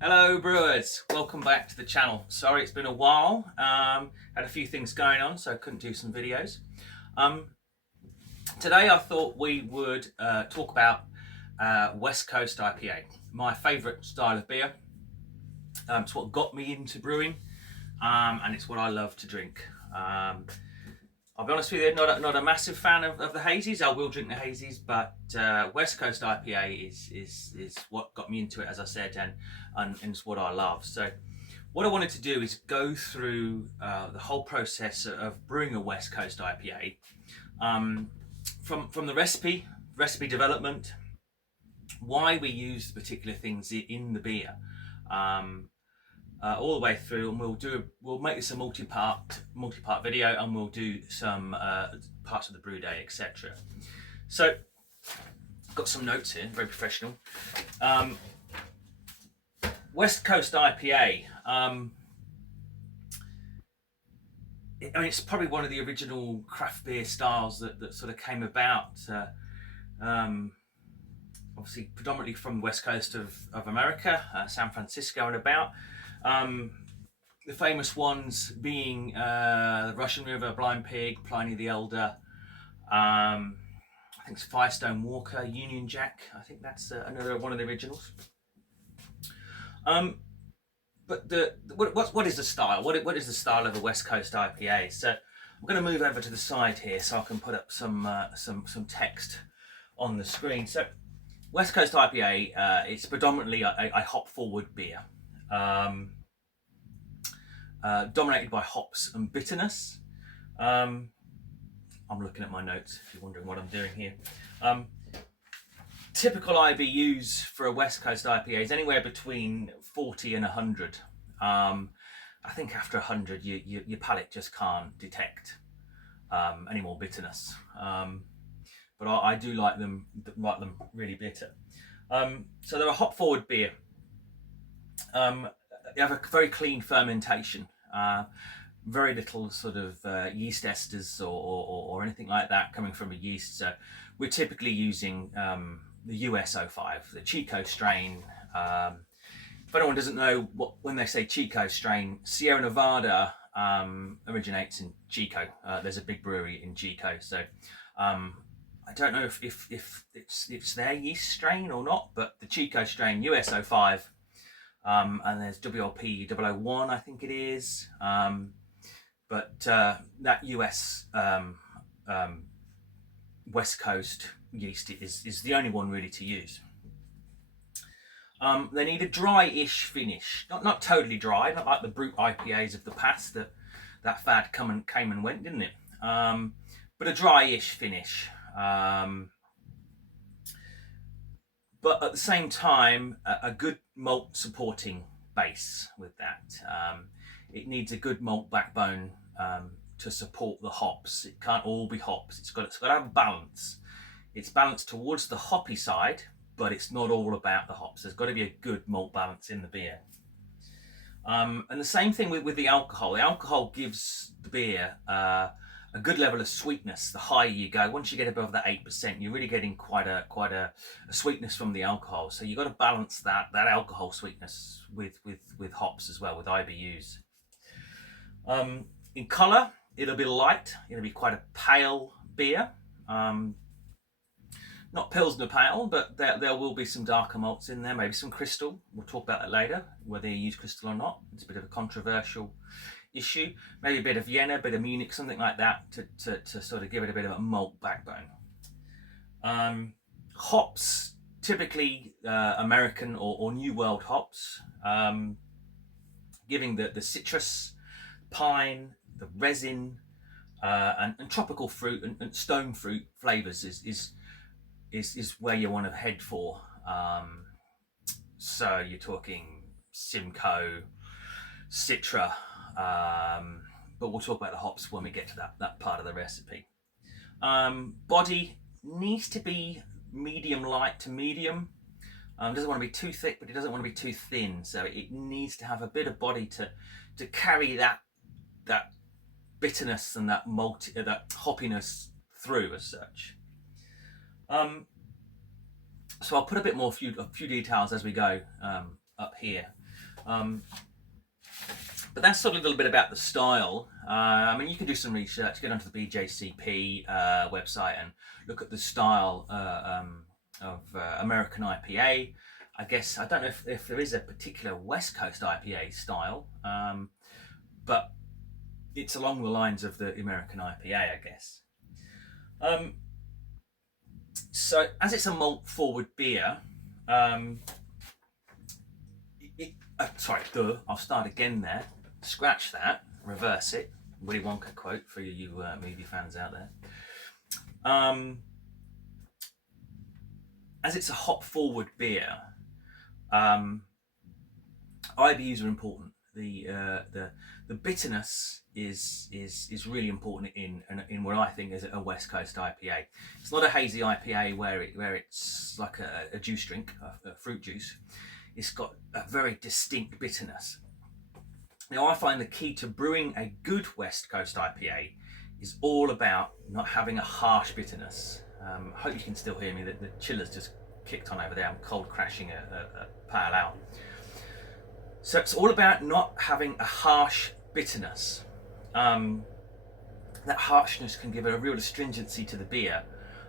Hello brewers, welcome back to the channel. Sorry it's been a while, had a few things going on so I couldn't do some videos. Today I thought we would talk about West Coast IPA, my favourite style of beer. It's what got me into brewing and it's what I love to drink. I'll be honest with you, not a massive fan of the HAZEs. I will drink the HAZEs, but West Coast IPA is what got me into it, as I said, and it's what I love. So what I wanted to do is go through the whole process of brewing a West Coast IPA, from the recipe development, why we use the particular things in the beer, all the way through, and we'll make this a multi-part video, and we'll do some parts of the brew day, etc. So I've got some notes here, very professional. West Coast IPA, I mean, it's probably one of the original craft beer styles that sort of came about, obviously predominantly from the west coast of America, San Francisco and about. The famous ones being the Russian River, Blind Pig, Pliny the Elder, I think it's Firestone Walker, Union Jack. I think that's another one of the originals. But what is the style? What is the style of the West Coast IPA? So I'm going to move over to the side here so I can put up some text on the screen. So West Coast IPA, it's predominantly a hop forward beer, dominated by hops and bitterness. I'm looking at my notes if you're wondering what I'm doing here. Typical IBUs for a West Coast IPA is anywhere between 40 and 100. I think after 100, your palate just can't detect any more bitterness. But I do like them really bitter. So they're a hop forward beer. They have a very clean fermentation. Very little sort of yeast esters or anything like that coming from a yeast. So we're typically using the US 05, the Chico strain. If anyone doesn't know when they say Chico strain, Sierra Nevada originates in Chico. There's a big brewery in Chico. So I don't know if it's their yeast strain or not, but the Chico strain, US 05, and there's WLP 001, I think it is. But that US West Coast yeast is the only one really to use. They need a dry-ish finish, not totally dry, not like the brute IPAs of the past. That fad came and went, didn't it? But a dry-ish finish. But at the same time, a good malt supporting base with that. It needs a good malt backbone to support the hops. It can't all be hops. It's got to have a balance. It's balanced towards the hoppy side, but it's not all about the hops. There's got to be a good malt balance in the beer. And the same thing with the alcohol. The alcohol gives the beer a good level of sweetness. The higher you go, once you get above that 8%, you're really getting quite a sweetness from the alcohol. So you've got to balance that alcohol sweetness with hops as well, with IBUs. In colour, it'll be light. It'll be quite a pale beer. Not Pilsner pale, but there will be some darker malts in there, maybe some crystal. We'll talk about that later, whether you use crystal or not. It's a bit of a controversial issue. Maybe a bit of Vienna, a bit of Munich, something like that to sort of give it a bit of a malt backbone. Hops, typically American or New World hops, giving the citrus, pine, the resin, and tropical fruit and stone fruit flavours is where you want to head for. So you're talking Simcoe, Citra, but we'll talk about the hops when we get to that part of the recipe. Body needs to be medium light to medium. Doesn't want to be too thick, but it doesn't want to be too thin. So it needs to have a bit of body to carry that bitterness and that hoppiness through as such. So I'll put a few details as we go up here. But that's sort of a little bit about the style. I mean, you can do some research, get onto the BJCP website and look at the style of American IPA. I guess, I don't know if there is a particular West Coast IPA style, but it's along the lines of the American IPA, I guess. So as it's a malt forward beer, I'll start again there. Scratch that, reverse it. Willy Wonka quote for you movie fans out there. As it's a hop forward beer, IBUs are important. The bitterness is really important in what I think is a West Coast IPA. It's not a hazy IPA where it's like a juice drink, a fruit juice. It's got a very distinct bitterness. Now, I find the key to brewing a good West Coast IPA is all about not having a harsh bitterness. I hope you can still hear me. The chiller's just kicked on over there. I'm cold crashing a pale ale. So it's all about not having a harsh bitterness. That harshness can give a real astringency to the beer.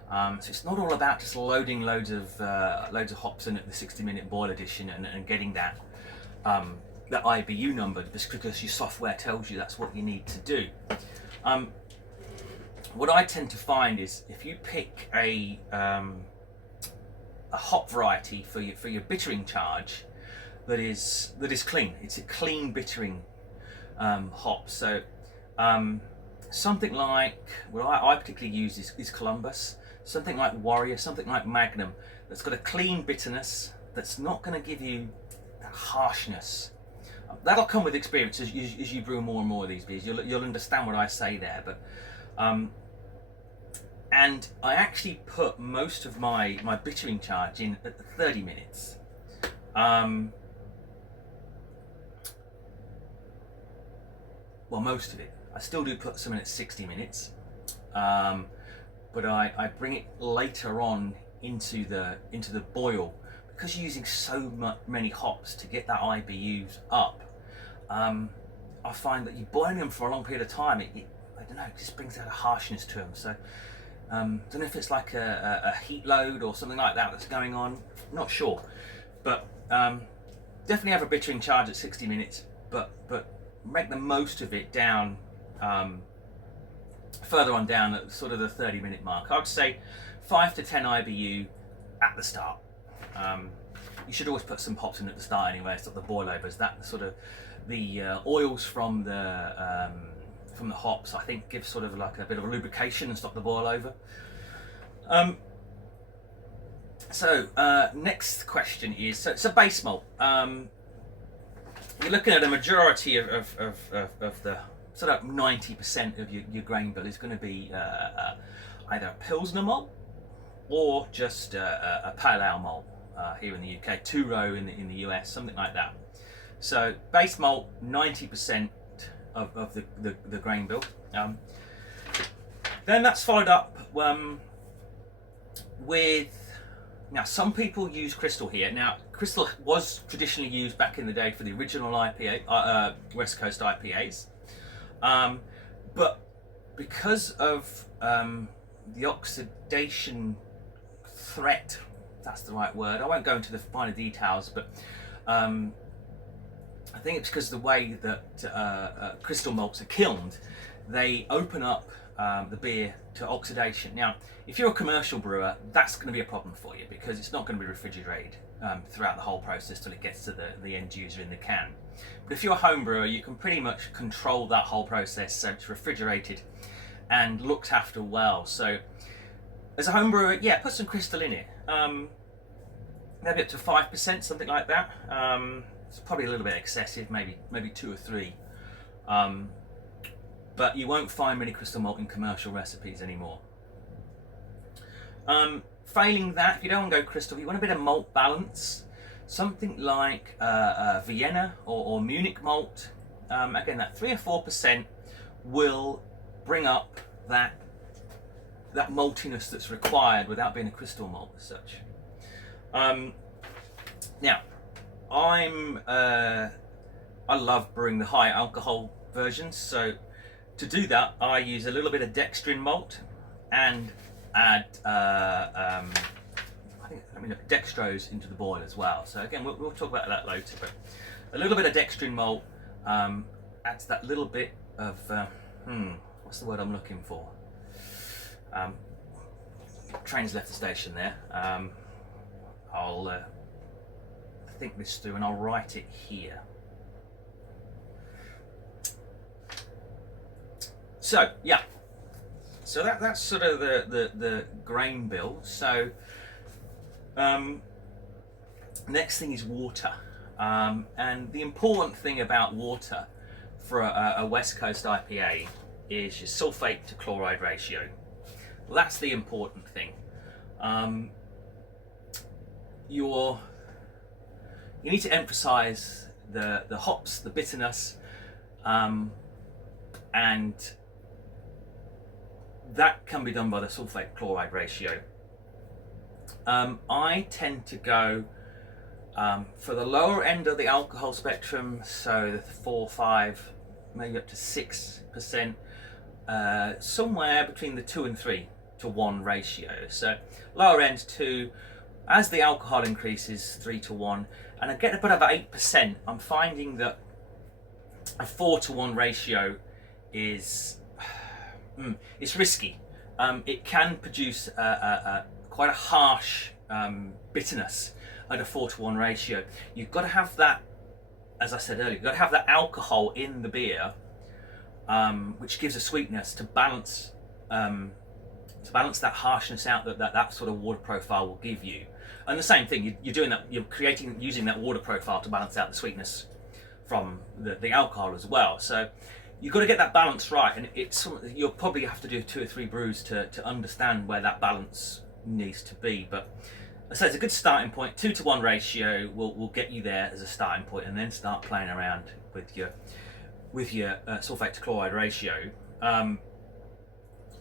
So it's not all about just loading loads of hops in at the 60-minute boil edition and getting that IBU number just because your software tells you that's what you need to do. What I tend to find is if you pick a hop variety for your bittering charge that is clean, it's a clean bittering hop. So something like what I particularly use is Columbus, something like Warrior, something like Magnum that's got a clean bitterness that's not going to give you that harshness. That'll come with experience as you brew more and more of these beers. You'll understand what I say there. But and I actually put most of my bittering charge in at 30 minutes. Well, most of it. I still do put some in at 60 minutes, but I bring it later on into the boil. Because you're using so many hops to get that IBUs up, I find that you're boiling them for a long period of time. I don't know, it just brings out a harshness to them. So I don't know if it's like a heat load or something like that that's going on. I'm not sure, but definitely have a bittering charge at 60 minutes, but make the most of it down further on down at sort of the 30-minute mark. I would say 5 to 10 IBU at the start. You should always put some hops in at the start anyway, stop the boil overs. That sort of the oils from the hops, I think, give sort of like a bit of a lubrication and stop the boil over. Next question is so base malt. You're looking at a majority of the sort of 90% of your grain bill is going to be either a Pilsner malt or just a pale ale malt here in the UK, two-row in the US, something like that. So base malt, 90% of the grain bill. Then that's followed up with, now some people use Crystal here. Now Crystal was traditionally used back in the day for the original IPA, West Coast IPAs, but because of the oxidation threat, if that's the right word, I won't go into the finer details, but I think it's because of the way that crystal malts are kilned, they open up the beer to oxidation. Now, if you're a commercial brewer, that's going to be a problem for you because it's not going to be refrigerated throughout the whole process till it gets to the end user in the can. But if you're a home brewer, you can pretty much control that whole process so it's refrigerated and looked after well. So as a home brewer, yeah, put some crystal in it. Maybe up to 5%, something like that. It's probably a little bit excessive, maybe 2 or 3. But you won't find many crystal malt in commercial recipes anymore. Failing that, if you don't want to go crystal, you want a bit of malt balance. Something like Vienna or Munich malt. Again, that 3 or 4% will bring up that maltiness that's required without being a crystal malt as such. Now, I'm I love brewing the high alcohol versions, so to do that I use a little bit of Dextrin Malt and add Dextrose into the boil as well. So again, we'll talk about that later, but a little bit of Dextrin Malt adds that little bit of what's the word I'm looking for? Train's left the station there. I'll think this through and I'll write it here. So yeah, so that's sort of the grain bill. So next thing is water, and the important thing about water for a West Coast IPA is your sulfate to chloride ratio. Well, that's the important thing. You need to emphasize the hops, the bitterness, and that can be done by the sulfate chloride ratio. I tend to go for the lower end of the alcohol spectrum, so the 4, 5, maybe up to 6%, somewhere between the 2 and 3 to 1 ratio. So lower end 2, as the alcohol increases 3 to 1, and I get about 8%. I'm finding that a 4 to 1 ratio is it's risky. It can produce quite a harsh bitterness at a 4 to 1 ratio. You've got to have that, as I said earlier, you've got to have that alcohol in the beer, which gives a sweetness to balance that harshness out that sort of water profile will give you. And the same thing, you're doing that. You're using that water profile to balance out the sweetness from the alcohol as well. So you've got to get that balance right, and you'll probably have to do 2 or 3 brews to understand where that balance needs to be. But I say it's a good starting point. 2 to 1 ratio will get you there as a starting point, and then start playing around with your sulfate to chloride ratio. And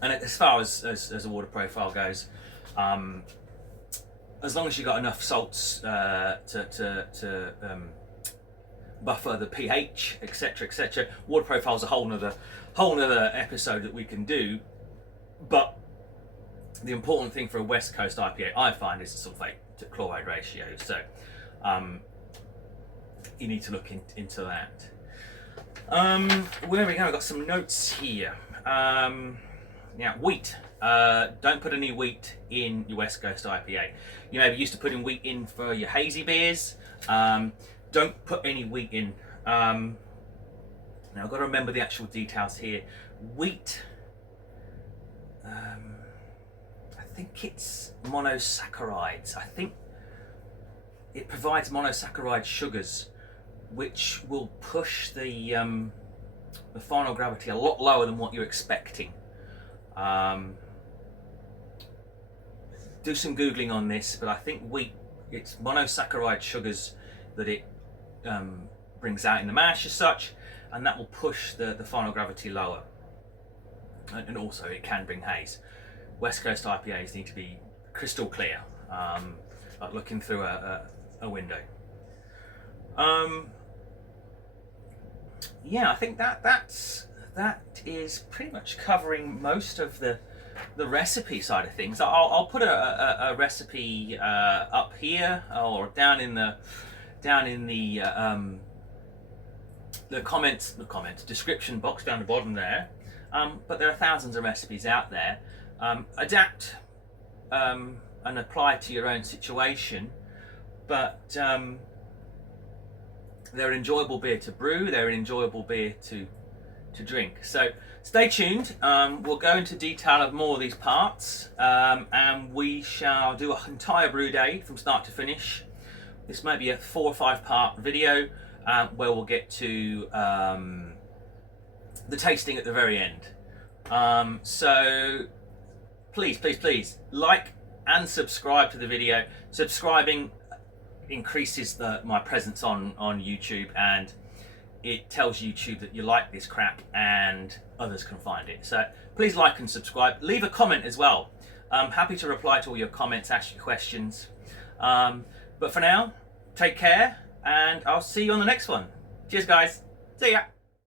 as far as the water profile goes, as long as you've got enough salts to buffer the pH, etc., water profile is a whole nother episode that we can do. But the important thing for a West Coast IPA, I find, is the sulfate to chloride ratio. So you need to look into that. Where are we going? I've got some notes here. Now, wheat. Don't put any wheat in your West Coast IPA. You may be used to putting wheat in for your hazy beers. Don't put any wheat in. Now, I've got to remember the actual details here. Wheat, I think it's monosaccharides. I think it provides monosaccharide sugars, which will push the final gravity a lot lower than what you're expecting. Do some Googling on this, but I think wheat, it's monosaccharide sugars that it brings out in the mash as such, and that will push the final gravity lower. And also it can bring haze. West Coast IPAs need to be crystal clear, like looking through a window. Yeah, I think that is pretty much covering most of the recipe side of things. I'll put a recipe up here or down in the description box down the bottom there. But there are thousands of recipes out there. Adapt and apply to your own situation, but they're an enjoyable beer to brew, they're an enjoyable beer to drink. So stay tuned. We'll go into detail of more of these parts, and we shall do an entire brew day from start to finish. This may be a 4 or 5 part video where we'll get to the tasting at the very end. So please like and subscribe to the video. Subscribing increases my presence on YouTube, and it tells YouTube that you like this crap and others can find it. So please like and subscribe. Leave a comment as well. I'm happy to reply to all your comments, ask your questions. But for now, take care, and I'll see you on the next one. Cheers, guys. See ya.